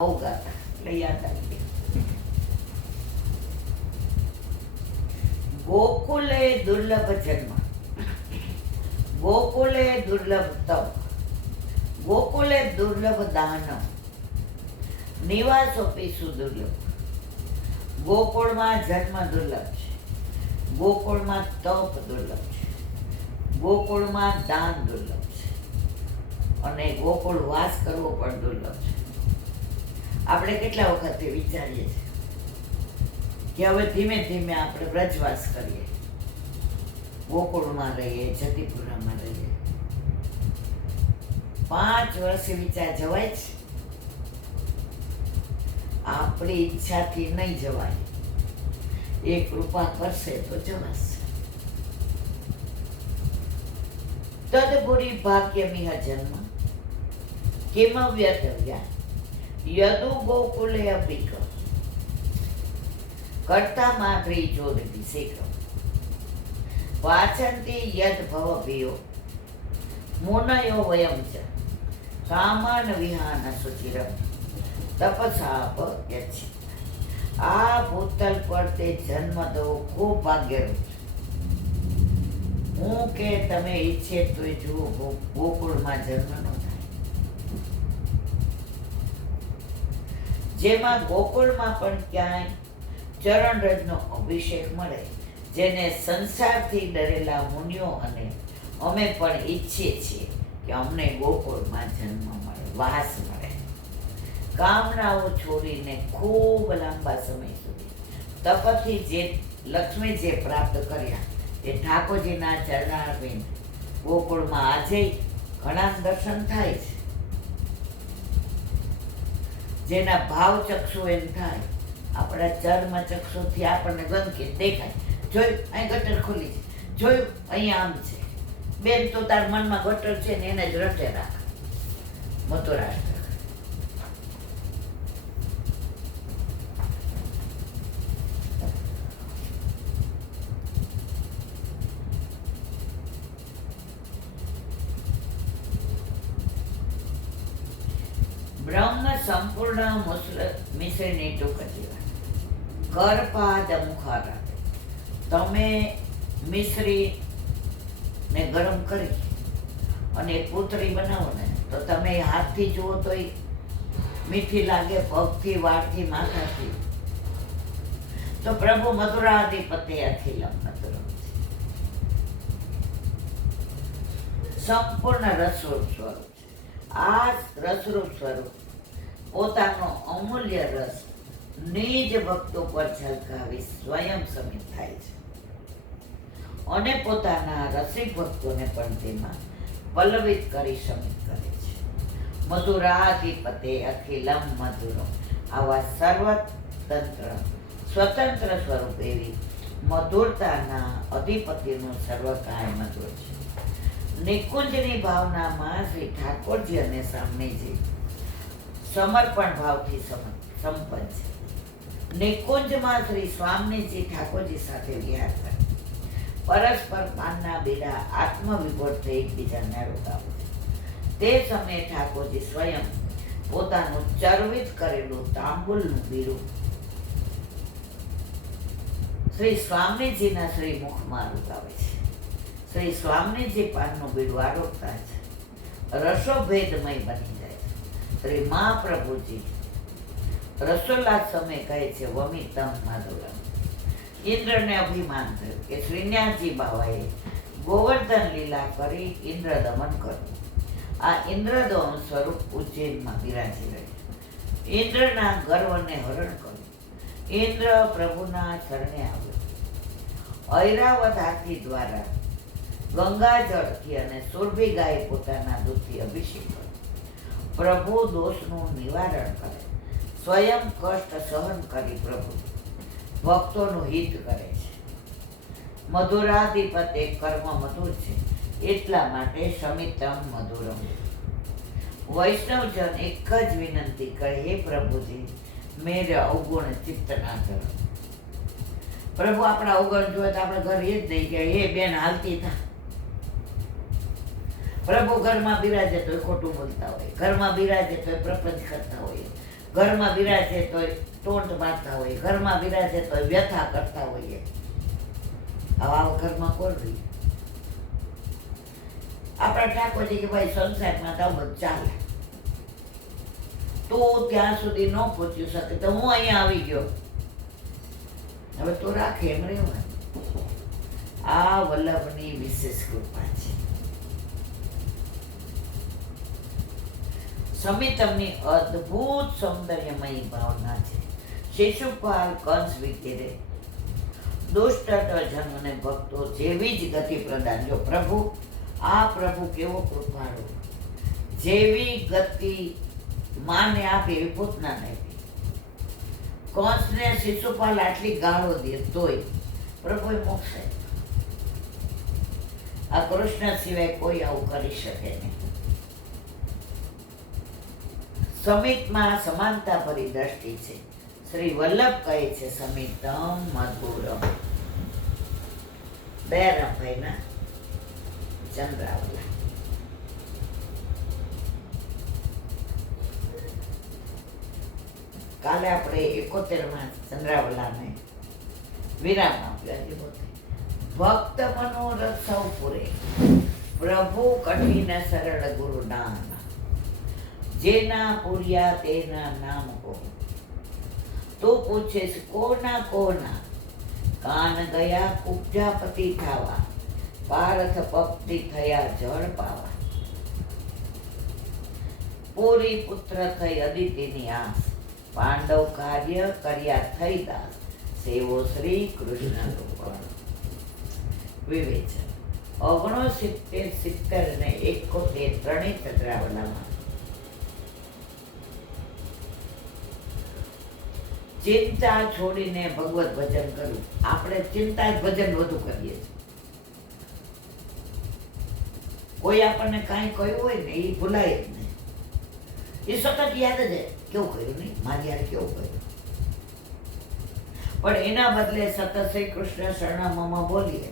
હોગા એટલે યાદ આવી ગયું. ગોકુલે દુર્લભ જન્મ, ગોકુલે દુર્લભ તપ, ગોકુલે દુર્લભ દાનમ, નિવાસોપી સુદુર્લભ. ગોકુળમાં જન્મ દુર્લભ છે, ગોકુળમાં તપ દુર્લભ છે, ગોકુળમાં દાન દુર્લભ છે અને ગોકુળ વાસ કરવો પણ દુર્લભ છે. આપણે કેટલા વખતથી વિચારીએ છીએ કે હવે ધીમે ધીમે આપણે વ્રજવાસ કરીએ, ગોકુળમાં રહીએ, જતીપુરામાં રહીએ. 5 વર્ષે વિચાર જવાય છે? આપણી ઈચ્છાથી નહીં જવાય, એ કૃપા કરશે તો જવાશે. તદપુરી ભાગ્યમિહ જન્મ કિમ વ્યતવ્યા યદુ ગોકુલે અપિક કર્તા માત્રી ચોદતી શીઘ્ર વાચંતી યદ ભવ ભિયો મુનયો વયમ ચ કામાન વિહાન સુચિરમ તપસાપ યચ્છ. આ ભૂતલ પર તે જન્મ દો ખૂબ ભાગ્યરૂપ છે. હું કે તમે ઈચ્છે તો જુઓ ગોકુળમાં જન્મ ન થાય, જેમાં ગોકુળમાં પણ ક્યાંય ચરણરજનો અભિષેક મળે, જેને સંસારથી ડરેલા મુનિઓ અને અમે પણ ઈચ્છીએ છીએ કે અમને ગોકુળમાં જન્મ મળે, વાસ મળે. કામનાઓ છોડીને ખૂબ લાંબા સમય સુધી તપથી જે લક્ષ્મી જે પ્રાપ્ત કર્યા એ ઠાકોરજીના ચરણારવિંદ ગોકુળમાં આજે ઘણા દર્શન થાય છે. જેના ભાવ ચક્ષુ એમ થાય, આપણા ચર્મ ચક્ષુથી આપણને ગંદકી દેખાય. જોયું અહીં ગટર ખુલી છે, જોયું અહીંયા આમ છે, બેન તો તાર મનમાં ગટર છે ને એને જ રટે રાખ. મધુરાષ્ટ્ર બ્રહ્મ સંપૂર્ણ મિશ્રની ટૂંક જીવન કરપાદ મુખારા. તમે મિશ્રી ને ગરમ કરી અને એક પૂતળી બનાવો ને તો તમે હાથથી જુઓ તો મીઠી લાગે, પગથી, વાળથી, માથાથી. તો પ્રભુ મધુરાધિપતે અખિલમ મધુરમ છે, સંપૂર્ણ રસરૂપ સ્વરૂપ છે. આ રસરૂપ સ્વરૂપ પોતાનો અમૂલ્ય રસ નિજ ભક્તો પર ઝલકાવી સ્વયં સમિત થાય છે અને પોતાના રસિક ભક્તોને પણ તેમાં પલ્લવિત કરી સમિત કરે છે. મધુરાધિપતે અખિલમ મધુરમ. આવા સર્વતંત્ર સ્વતંત્ર સ્વરૂપ એવી મધુરતાના અધિપતિનું સર્વકાય મધુર છે. નિકુંજની ભાવનામાં શ્રી ઠાકોરજી અને સ્વામીજી સમર્પણ ભાવથી સંપન્ન છે. નિકુંજમાં શ્રી સ્વામીજી ઠાકોરજી સાથે વિહાર કરે, પરસ્પર પાનના બેડા આત્મવિભોર થઈ એકબીજાને આરોગાવે છે. તે સમયે ઠાકોરજી સ્વયં પોતાનું ચર્વિત કરેલું તાંબુલનું બીડું શ્રી સ્વામીજીના શ્રી મુખમાં આરોગાવે છે. શ્રી સ્વામીજી પાનનું બીડું આરોગતા છે, રસોભેદમય બની જાય છે. શ્રી મહાપ્રભુજી રસોલ્લાસ સમય કહે છે વમિતમ માધુરમ. ઇન્દ્રને અભિમાન થયું કે શ્રીનાથજી બાવાએ ગોવર્ધન લીલા કરી ઇન્દ્ર દમન કર્યું. આ ઇન્દ્રદમન સ્વરૂપ ઉજ્જૈનમાં બિરાજી રહ્યું. ઇન્દ્રના ગર્વને હરણ કર્યું. ઇન્દ્ર પ્રભુના શરણે આવ્યો. ઐરાવત હાથી દ્વારા ગંગાજળથી અને સુરભી ગાય પોતાના દૂધથી અભિષેક કરે. પ્રભુ દોષનું નિવારણ કરે, સ્વયં કષ્ટ સહન કરી પ્રભુ ભક્તોનું હિત કરે છે. મધુરાધિપતે કર્મ મધુર છે, એટલા માટે સમિતમ મધુરમ. વૈષ્ણવજન એક જ વિનંતી કરે, હે પ્રભુજી મેરે અવગુણ ચિત્ત ના કરો. પ્રભુ આપણા અવગુણ જોવે તો આપણે ઘર એ જ નહીં કે હે બેન હાલતી થા. પ્રભુ ઘરમાં બિરાજે તો ખોટું બોલતા હોય, ઘરમાં બિરાજે તો પ્રપંચ કરતા હોય, ઘરમાં બિરાજે તોય ટોંટ મારતા હોય, ઘરમાં બિરાજે તોય વ્યથા કરતા હોઈએ. આવા ઘરમાં કોણ રહી? આપણા ઠાકોરજી કે ભાઈ સંસારમાં તો બધું ચાલે, તું ત્યાં સુધી ન પહોંચી શકે તો હું અહીંયા આવી ગયો, હવે તું રાખે એમ રહેવાનું. આ વલ્લભની વિશેષ કૃપા છે. સમિતમની અદ્ભુત સૌંદર્યમયી ભાવના છે. શિશુપાલ કંસ વગેરે દુષ્ટ જનોને ભક્તો જેવી જ ગતિ પ્રદાન. જો પ્રભુ, આ પ્રભુ કેવો કૃપાળુ, જેવી ગતિ માને આપી એવી પૂતનાને આપી. કંસને શિશુપાલ આટલી ગાળો દે તોય પ્રભુએ મોક્ષ આપ્યો. આ કૃષ્ણ સિવાય કોઈ આવું કરી શકે નહીં. સમિતમાં સમાનતા ભરી દ્રષ્ટિ છે. શ્રી વલ્લભ કહે છે સમિતમ મધુરમ. દયારામભાઈના ચંદ્રાવલા. કાલે આપણે 71માં ચંદ્રાવલાને વિરામ આપ્યો. ભક્ત મનોરથ સૌ પૂરે, પ્રભુ કઠિન સરળ ગુરુ નાના, જેના પૂર્યા તેના નામ કો. તું પૂછેસ કોના કોના, કાન ગયા કુબ્જાપતિ થાવા, પારથ પક્ષી થયા જળ પાવા. પૂરી પુત્ર થઈ અદિતિની આસ, પાંડવ કાર્ય કર્યા થઈ દાસ, સેવો શ્રી કૃષ્ણ રૂપણ. વિવેચન 69, 70 ને 71 ત્રણેય ચંદ્રાવલામાં ચિંતા છોડીને ભગવત ભજન કરવું. આપણે ચિંતા જ ભજન વધુ કરીએ છીએ. કોઈ આપણને કાંઈ કહ્યું હોય ને એ ભૂલાય જ નહીં, એ સતત યાદ જ કેવું કહ્યું નહીં, મારી યાર કેવું કહ્યું. પણ એના બદલે સતત શ્રી કૃષ્ણ શરણમમાં બોલીએ,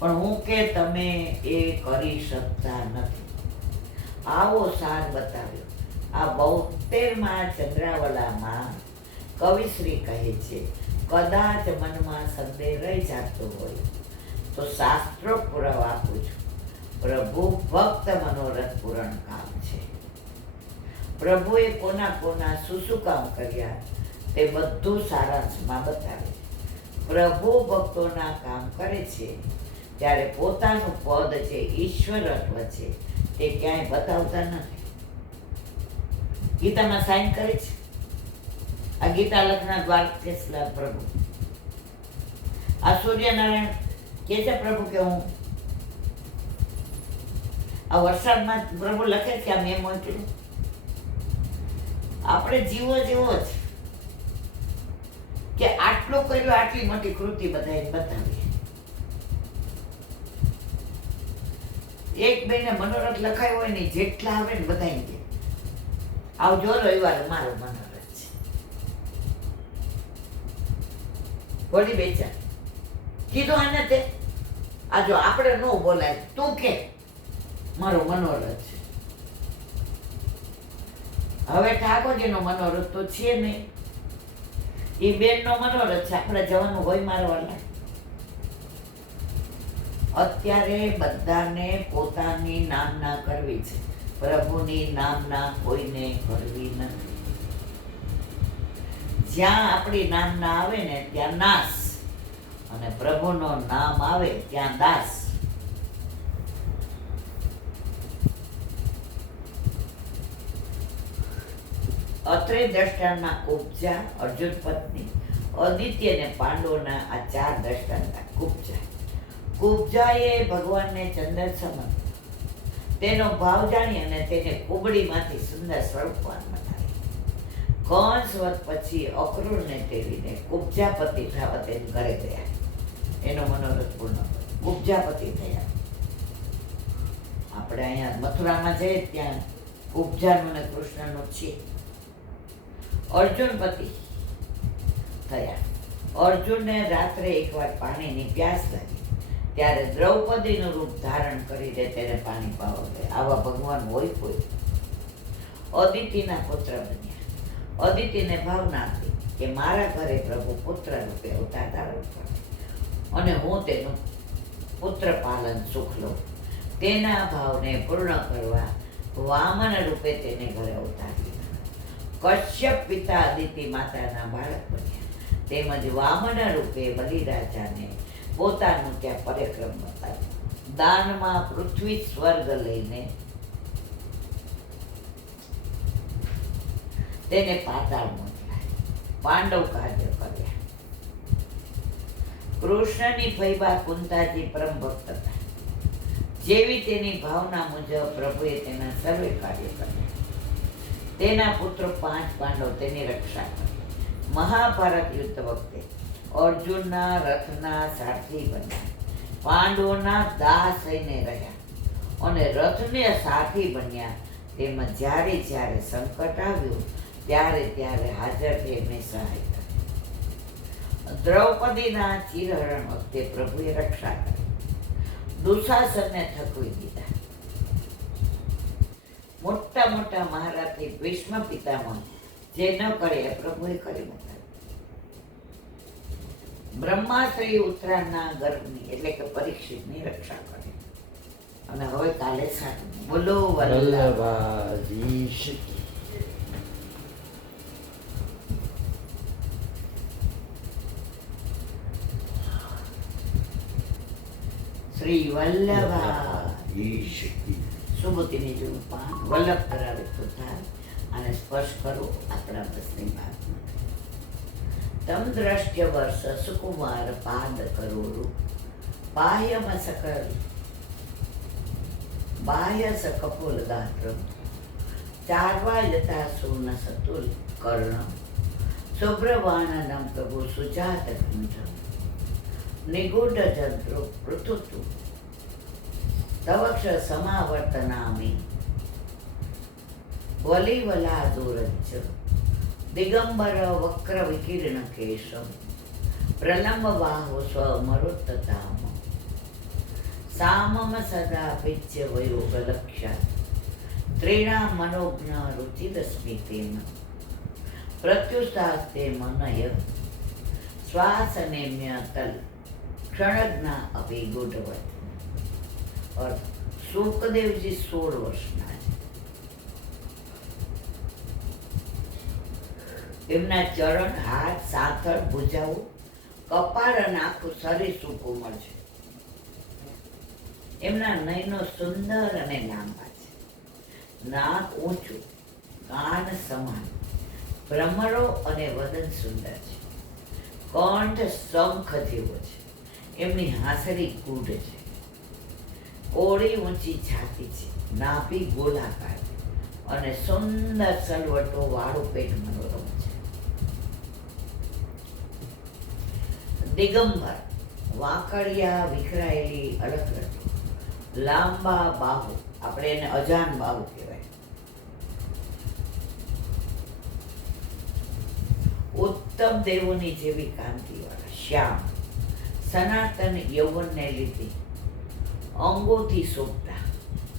પણ હું કે તમે એ કરી શકતા નથી. આવો સાર બતાવ્યો આ 72માં ચંદ્રાવલામાં. કવિશ્રી કહે છે, કદાચ મનમાં સંદેહ રહી જતો હોય તો શાસ્ત્રો પુરાવા આપું છું. પ્રભુ ભક્ત મનોરથ પૂરણ કામ છે. પ્રભુએ કોના કોના શું કામ કર્યા તે બધું સારાંશમાં બતાવે. પ્રભુ ભક્તોના કામ કરે છે ત્યારે પોતાનું પદ છે, ઈશ્વરત્વ છે, તે ક્યાંય બતાવતા નથી. ગીતામાં સાઈન કરે છે. આ ગીતા લખના દ્વારકેશલા પ્રભુ. આ સૂર્યનારાયણ કે છે પ્રભુ કે હું આ વરસાદમાં પ્રભુ લખે કે આ મેં મોકલ્યું. આપણે જીવો જેવો જ કે આટલું કર્યું, આટલી મોટી કૃતિ બધાએ બતાવી. એક બેને મનોરથ લખાયો હોય ને જેટલા આવે ને બધાને કે આવજો રવિવારે મારો મનોરથ છે. વળી બેચા કીધું આને તે આ જો આપણે ન બોલાય તું કે મારો મનોરથ છે. હવે ઠાકોરજીનો મનોરથ તો છે નહીં, એ બેનનો મનોરથ છે. આપણે જવાનું હોય મારવાના. અત્યારે બધાને પોતાની નામના કરવી છે, પ્રભુની નામના કોઈને કરવી નથી. જ્યાં આપણી નામના આવે ને ત્યાં નાશ, અને પ્રભુનો નામ આવે ત્યાં દાસ. અત્રે દ્રષ્ટાંતના કુબ્જા, અર્જુન પત્ની, અદિત્ય ને પાંડવોના આ 4 દ્રષ્ટાંતના કુબ્જા. કુબ્જાએ ભગવાનને ચંદન સમન તેનો ભાવ જાણી અને તેને કુબડીમાંથી સુંદર સ્વરૂપવાન બનાવી. કંસ વધ પછી અક્રૂરને તેડીને કુબ્જાપતિ થવા તેને ઘરે ગયા. એનો મનોરથ પૂર્ણ કુબ્જાપતિ થયા. આપણે અહીંયા મથુરામાં જઈએ ત્યાં કુબ્જાનું ને કૃષ્ણનું છે. અર્જુનપતિ થયા. અર્જુનને રાત્રે એકવાર પાણીની પ્યાસ લાગી ત્યારે દ્રૌપદીનું રૂપ ધારણ કરીને તેને પાણી પાવા ગયા. આવા ભગવાન હોય કોઈ. અદિતિના પુત્ર બન્યા. અદિતિને ભાવના હતી કે મારા ઘરે પ્રભુ પુત્ર રૂપે અવતાર ધારણ કરે અને હું તેનું પુત્ર પાલન સુખ લઉં. તેના ભાવને પૂર્ણ કરવા વામન રૂપે તેને ઘરે અવતાર લીધા. કશ્યપ પિતા અદિતિ માતાના બાળક બન્યા, તેમજ વામન રૂપે બલિરાજાને પોતાનું ત્યાં પરાક્રમ બતાવ્યું. દાનમાં પૃથ્વી સ્વર્ગ લઈને તેને પાતાળ મોકલાય. પાંડવ કાર્ય કર્યા. કૃષ્ણની ફૈબા કુંતાજી પરમ ભક્ત હતા. જેવી તેની ભાવના મુજબ પ્રભુએ તેના સર્વે કાર્ય કર્યા. તેના પુત્રો 5 પાંડવ તેની રક્ષા કરી. મહાભારત યુદ્ધ વખતે અર્જુનના રથના સારથી બન્યા. પાંડવોના દાસ થઈને રહ્યા અને રથને સારથી બન્યા. તેમજ જ્યારે જ્યારે સંકટ આવ્યું ત્યારે ત્યારે હાજર થઈ એમને સહાય કરી. દ્રૌપદીના ચિરહરણ વખતે પ્રભુએ રક્ષા કરી. દુશાસનને થકવી દીધા. મોટા મોટા મહારાજથી ભીષ્મ પિતામહ જે ન કરે એ પ્રભુએ કરી મૂક્યા. બ્રહ્માશ્રી ઉત્તરાયણના ગર્ભની એટલે કે પરીક્ષિતની રક્ષા કરી. અને હવે કાલે સારું બોલો વલ્લભાધીશ કી. શ્રી વલ્લભા ઈશ કી. સુબુદ્ધિની જેવું પાન વલ્લભ કરાવે તો થાય અને સ્પર્શ કરો આપણા બસની ભાગમાં. તમ દ્રષ્ટ્ય વર્ષ સુકુમાર પાદ કરોડુ બાહ્યમ સકલ બાહ્ય સકપુલ ગાત્ર ચારવા યથા સૂર્ણ સતુલ કર્ણ શુભ્રવાણનમ પ્રભુ સુજાત કંઠ નિગૂઢ જંત્રો પૃથુતુ તવક્ષ સમાવર્તનામી વલીવલા દુરજ દિગંબર વક્ર વિકીર્ણ કેશમ પ્રલંબ બાહુ સ્વમરુત્તતામ સામમ સદા પિચ્ય વયોગ લક્ષ્યા ત્રીણા મનોજ્ઞ રુચિર સ્મિતેન પ્રત્યુસ્તાસ્તે મનય શ્વાસનેમ્ય તલ ક્ષણજ્ઞા અભિ ગુઢવત. અર્થ સુખદેવજી 16 વર્ષના છે. એમના ચરણ, હાથ, સાથળ, ભુજાઓ, કપાળ અને આખું શરીર સુકોમળ છે. એમના નયનો સુંદર અને લાંબા છે. નાક ઊંચું, કાન સમાન, ભ્રમરો અને વદન સુંદર છે. કંઠ શંખ જેવો છે. એમની હાંસળી ગૂઢ છે. કોળી ઊંચી છાતી છે. નાભી ગોલાકાર અને સુંદર સલવટો વાળું પેટ મનોરમ છે. દિગંબર વાંકડિયા વિખરાયેલી અલકરટો, લાંબા બાહુ, આપણે એને અજાન બાહુ કહેવાય. ઉત્તમ દેવોની જેવી કાંતિવાળા, શ્યામ, સનાતન યૌવનને લીધે અંગોથી શોભતા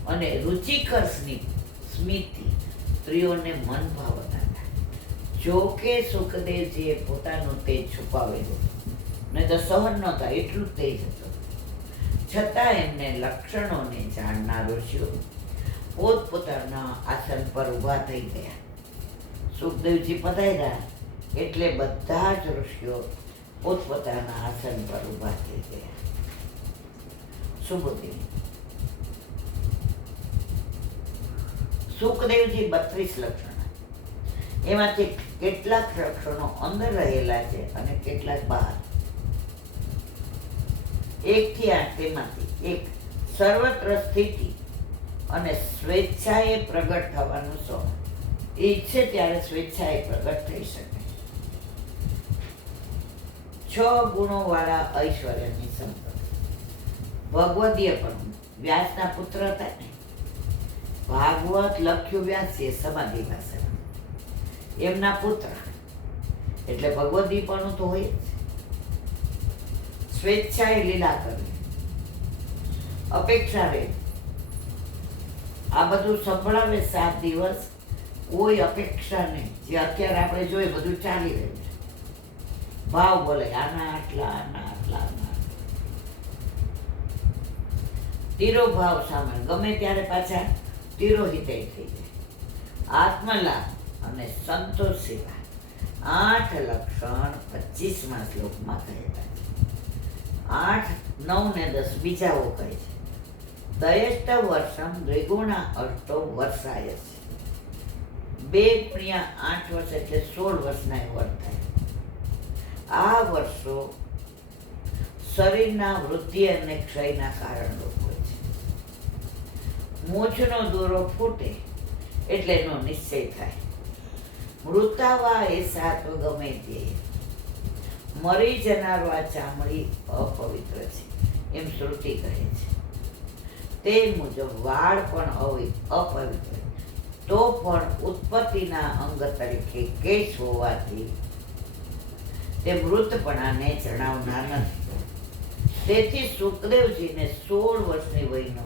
અને રુચિકર સ્મિતિ સ્ત્રીઓને મન ભાવતા હતા. જો કે સુખદેવજીએ પોતાનું તેજ છુપાવેલું, ને તો સહન નહોતા એટલું જ તેજ હતું. છતાં એમને લક્ષણોને જાણનાર ઋષિઓ પોતપોતાના આસન પર ઊભા થઈ ગયા. સુખદેવજી પધાર્યા એટલે બધા જ ઋષિઓ પોતપોતાના આસન પર ઊભા થઈ ગયા. સુબુદ્ધિ સુખદેવજી 32 લક્ષણ, એમાંથી કેટલાક લક્ષણો અંદર રહેલા છે અને કેટલાક બહાર. 1 થી 8 તેમાંથી એક સર્વત્ર સ્થિતિ અને સ્વેચ્છાએ પ્રગટ થવાનું સ્વભાવ. ઈચ્છે ત્યારે સ્વેચ્છાએ પ્રગટ થઈ શકે. 6 ગુણોવાળા ઐશ્વર્યની સંપત્તિ. ભગવદીય પણ વ્યાસના પુત્ર હતા ને, ભાગવત લખ્યું વ્યાસીએ સમાધિ ભાષામાં, એમના પુત્ર એટલે ભગવદી પણ તો હોય જ. સ્વેચ્છાએ લીલા કરવી, અપેક્ષા રહે. આ બધું સંભળાવે 7 દિવસ, કોઈ અપેક્ષા નહીં. જે અત્યારે આપણે જોઈએ બધું ચાલી રહ્યું છે. ભાવ બોલે આના આટલા, આના આટલા, આના તીરો ભાવ સામે ગમે ત્યારે પાછા તિરોહિતે થઈ જાય. આત્મલાભ અને સંતોષ સેવા 8 લક્ષણ 25મા શ્લોકમાં કહેલા છે. 8, 9 ને 10 બીજાઓ કહે છે. દયેષ્ટ વર્ષમ દ્વિગુણા અષ્ટો વર્ષાય છે. 2 ગુણ્યા 8 વર્ષ એટલે 16 વર્ષના વર્ષ થાય. આ વર્ષો શરીરના વૃદ્ધિ અને ક્ષયના કારણરૂપ હોય છે. મૂછનો દોરો ફૂટે એટલે એનો નિશ્ચય થાય. મૃતાવા એ સાત ગમે તે મરી જનારો આ ચામડી અપવિત્ર છે એમ શ્રુતિ કહે છે. તે મુજબ વાળ પણ અપવિત્ર તો પણ ઉત્પત્તિના અંગ તરીકે કેશ હોવાથી તે મૃતપણાને જણાવનાર નથી. તેથી સુખદેવજીને 16 વર્ષની વયનો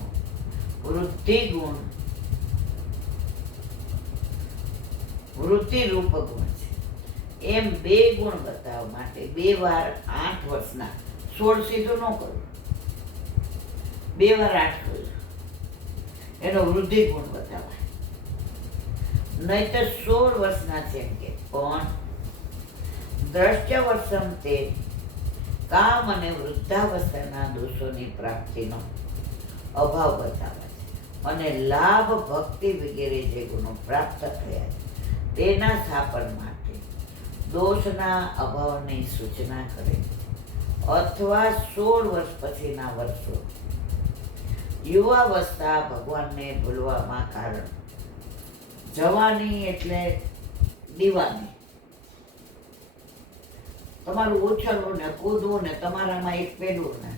વૃત્તિરૂપ ગુણ છે એમ 2 ગુણ બતાવવા માટે 2 વાર 8 વર્ષના 16 સીધું ન કરવું, 2 વાર 8 કરવું, એનો વૃદ્ધિ ગુણ બતાવાય. નહીં તો 16 વર્ષના છે એમ કે. પણ દ્રષ્ટ્ય વર્ષમ તે કામ અને વૃદ્ધાવસ્થાના દોષોની પ્રાપ્તિનો અભાવ બતાવે છે અને લાભ ભક્તિ વગેરે જે ગુણો પ્રાપ્ત થયા છે તેના સ્થાપન માટે દોષના અભાવની સૂચના કરે છે. અથવા 16 વર્ષ પછીના વર્ષો યુવાવસ્થા ભગવાનને ભૂલવામાં કારણ. જવાની એટલે દીવાની. તમારું ઉછળવું ને કૂદવું ને તમારામાં એક પેલું ને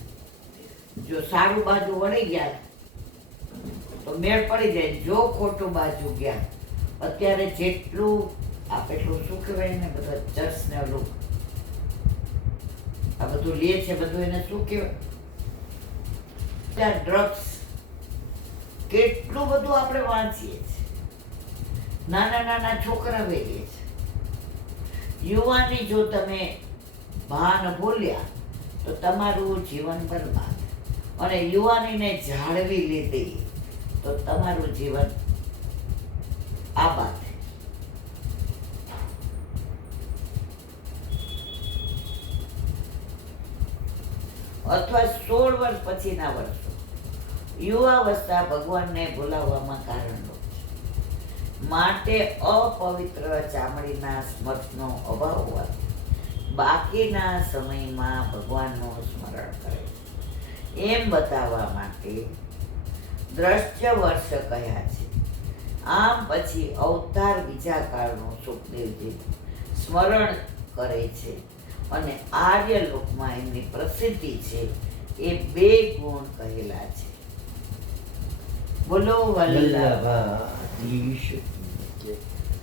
જો સારું બાજુ વળી ગયા તો મેળ પડી જાય. જો ખોટું બાજુ ગયા અત્યારે જેટલું પેલું શું કહેવાય ને બધા ચર્ચ ને ઓલું આ બધું લે છે બધું એને શું કહેવાય ડ્રગ્સ કેટલું બધું આપણે વાંચીએ છીએ. નાના નાના છોકરા વેરીએ છે. યુવાની જો તમે ભાન ભૂલ્યા તો તમારું જીવન બરબાદ. અને યુવાનીને જાળવી લીધી તો તમારું જીવન આબાદ. અથવા 16 વર્ષ પછીના વર્ષો યુવાવસ્થા ભગવાનને ભૂલાવવામાં કારણરૂપ છે. માટે અપવિત્ર ચામડીના સ્પર્શનો અભાવ હોવાથી બાકીના સમયમાં ભગવાનનું સ્મરણ કરે છે એમ બતાવવા માટે દ્રષ્ટ્ય વર્ષ કહ્યા છે. આમ પછી અવતાર બીજા કાળનું સુખદેવજી સ્મરણ કરે છે અને આર્ય લોકમાં એમની પ્રસિદ્ધિ છે એ 2 ગુણ કહેલા છે. બોલો વલ્લભાધીશ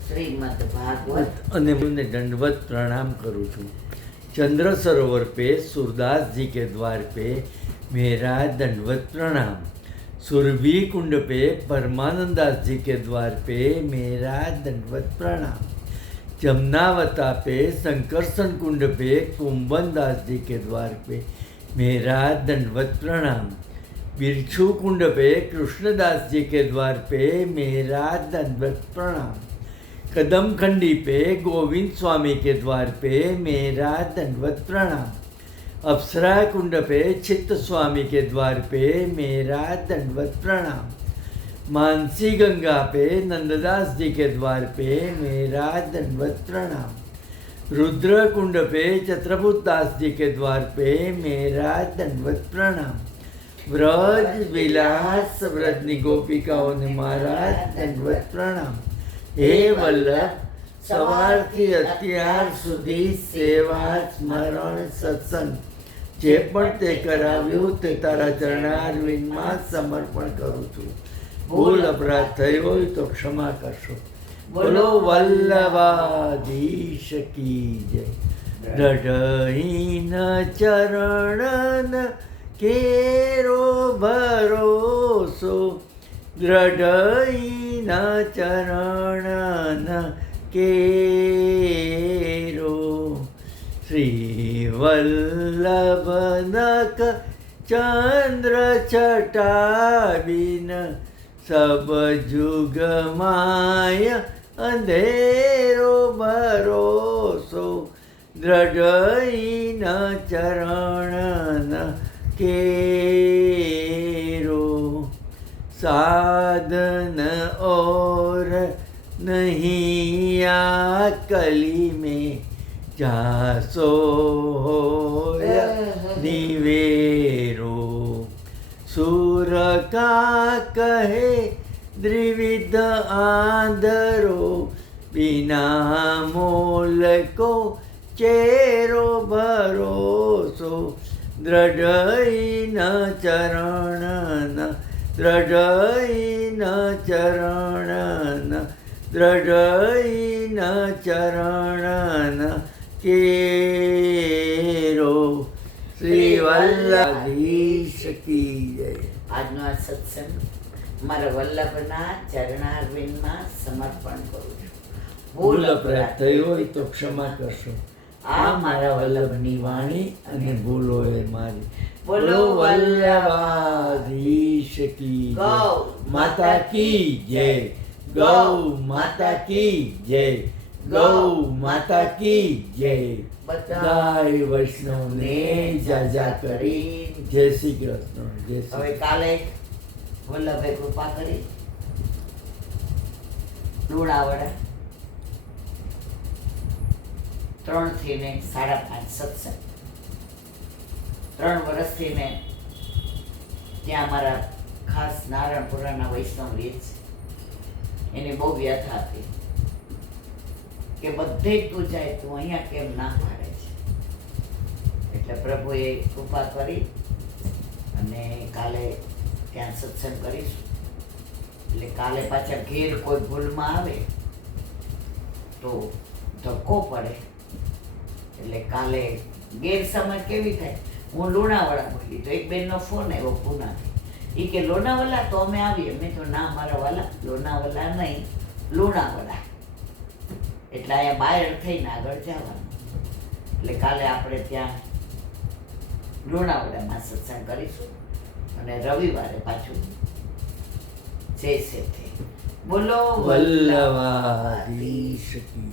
શ્રીમદ ભાગવત. અને મને દંડવત प्रणाम करूँ छूँ. चंद्र सरोवर पे सूरदास जी के द्वार पे मेरा दंडवत प्रणाम. सुरभि कुंड पे परमानंदास जी के द्वार पे मेरा दंडवत प्रणाम. जमुनावता पे संकर्षण कुंड पे कुंभन दास जी के द्वार पे मेरा दंडवत प्रणाम. बिरछू कुंड पे कृष्णदास जी के द्वार पे मेरा दंडवत प्रणाम. कदम खंडी पे गोविंद स्वामी के द्वार पे मेरा दंडवत प्रणाम. अप्सरा कुंड पे चित्त स्वामी के द्वार पे मेरा दंडवत प्रणाम. मानसी गंगा पे नंददास जी के द्वार पे मेरा दंडवत प्रणाम. रुद्र कुंड पे चित्रभूत दास जी के द्वार पे मेरा दंडवत प्रणाम. व्रज विलास व्रजनी गोपिकाओं ने मारा दंडवत प्रणाम. हे वल्लभ सवारथी અત્યાર સુધી સેવા સ્મરણ સત્સંગ જે પણ તે કરાવ્યું તે તારા ચરણારવિંદમાં સમર્પણ કરું છું. ભૂલ અપરાધ થયો હોય તો ક્ષમા કરશો. બોલો વલ્લભાધીશ કી જય. દઢહીન ચરણન કેરો ભરોસો દ્રઢહીન ચરણ કેરો શ્રી વલ્લભ નખ ચંદ્ર છટા બિન સબ જુગ માય અંધેરો ભરોસો દ્રઢ ચરણ કેરો સાધન और नहीं आ कली में जासो निवेरो सुर का कहे द्विविध आंधरो बिना मोल को चेरो भरोसो દ્રઢ ચરણ ચરણ કેરો શ્રી વલ્લભીશ કી જય. આજનો આ સત્સંગ મારા વલ્લભના ચરણારવિંદમાં સમર્પણ કરું છું. ભૂલ અપરાધ થઈ હોય તો ક્ષમા કરશો. આ મારા વલ્લભની વાણી અને ભૂલો એ મારી. બોલો વલ્લભાધીશ કી જય. ગૌ માતા કી જય. ગૌ માતા કી જય. ગૌ માતા કી જય. બધાય વૈષ્ણવને જાજા કરી જય શ્રી કૃષ્ણ. જય શ્રી હવે કાલે વલ્લભે કૃપા કરી લુણાવાડા 3 થી ને 5:30 સત્સંગ. 3 વર્ષથી ને ત્યાં મારા ખાસ નારાયણપુરાના વૈષ્ણવ રહે છે. એની બહુ વ્યથા હતી કે બધે તું જાય તું અહીંયા કેમ ના પાડે છે. એટલે પ્રભુએ કૃપા કરી અને કાલે ત્યાં સત્સંગ કરીશું. એટલે કાલે પાછા ઘેર કોઈ ભૂલમાં આવે તો ધક્કો પડે. એટલે કાલે ગેરસમજ કેવી થાય, હું લુણાવાડા બોલી તો એક બેનનો ફોન આવ્યો પૂનાથી. એ કે લોનાવાલા તો અમે આવીએ. મેં તો ના મારા વાલા, લોનાવાલા નહીં, લુણાવાડા. એટલે અહીંયા બાયર થઈને આગળ જવાનું. એટલે કાલે આપણે ત્યાં લુણાવાડામાં સત્સંગ કરીશું અને રવિવારે પાછું જય સેઠે. બોલો વલ્લભાધીશ કી